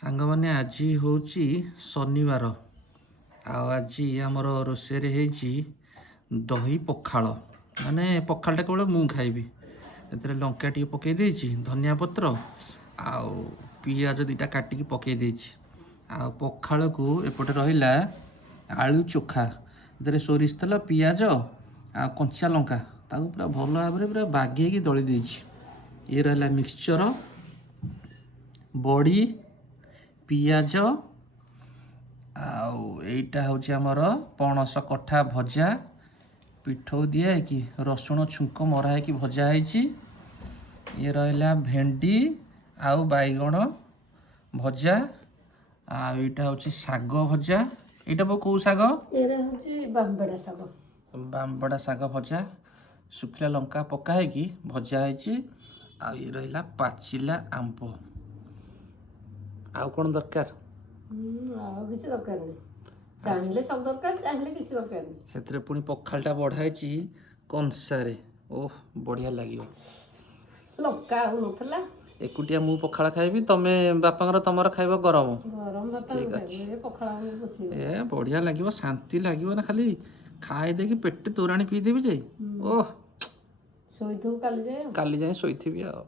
ସାଙ୍ଗମାନେ ଆଜି ହେଉଛି ଶନିବାର ଆଉ ଆଜି ଆମର ରୋଷେଇରେ ହେଇଛି ଦହି ପଖାଳ। ମାନେ ପଖାଳଟା କେବଳ ମୁଁ ଖାଇବି। ଏଥିରେ ଲଙ୍କା ଟିକେ ପକେଇ ଦେଇଛି, ଧନିଆ ପତ୍ର ଆଉ ପିଆଜ ଦୁଇଟା କାଟିକି ପକେଇ ଦେଇଛି। ଆଉ ପଖାଳକୁ ଏପଟେ ରହିଲା ଆଳୁ ଚୋଖା, ଏଥିରେ ସୋରିଷ ତେଲ, ପିଆଜ ଆଉ କଞ୍ଚା ଲଙ୍କା ତାକୁ ପୁରା ଭଲ ଭାବରେ ପୁରା ବାଗେଇକି ଦଳି ଦେଇଛି। ଇଏ ରହିଲା ମିକ୍ସଚର, ବଡ଼ି, ପିଆଜ ଆଉ ଏଇଟା ହେଉଛି ଆମର ପଣସ କଠା ଭଜା, ପିଠଉ ଦିଆ ହେଇକି ରସୁଣ ଛୁଙ୍କ ମରା ହେଇକି ଭଜା ହେଇଛି। ଇଏ ରହିଲା ଭେଣ୍ଡି ଆଉ ବାଇଗଣ ଭଜା, ଆଉ ଏଇଟା ହେଉଛି ଶାଗ ଭଜା। ଏଇଟା କେଉଁ ଶାଗ? ଏଇଟା ହେଉଛି ବାମ୍ବଡ଼ା ଶାଗ। ବାମ୍ବଡ଼ା ଶାଗ ଭଜା, ଶୁଖିଲା ଲଙ୍କା ପକା ହେଇକି ଭଜା ହେଇଛି। ଆଉ ଇଏ ରହିଲା ପାଚିଲା ଆମ୍ବ। ଆଉ କ'ଣ ଦରକାର? ଆଉ କିଛି ଦରକାର ନାହିଁ। ଚାହିଁଲେ ସବୁ ଦରକାର, ଚାହିଁଲେ କିଛି ଦରକାର ନାହିଁ। ସେଥିରେ ପୁଣି ପଖାଳଟା ବଢ଼ା ହେଇଛି କଂସାରେ। ଓଃ ବଢ଼ିଆ ଲାଗିବ। ଲଙ୍କା ଆଉ ନଥିଲା। ଏକୁଟିଆ ମୁଁ ପଖାଳ ଖାଇବି, ତମେ ବାପାଙ୍କର ତମର ଖାଇବ ଗରମ। ଗରମ ଭାତ ଠିକ୍ ଅଛି। ପଖାଳ ବସିବ। ଏ ବଢ଼ିଆ ଲାଗିବ, ଶାନ୍ତି ଲାଗିବ ନା। ଖାଲି ଖାଇ ଦେଇକି ପେଟେ ତୋରାଣି ପିଇଦେବି ଯେ ଓଃ ଶୋଇଥିବୁ କାଲି ଯାଏ। କାଲି ଯାଏଁ ଶୋଇଥିବି ଆଉ।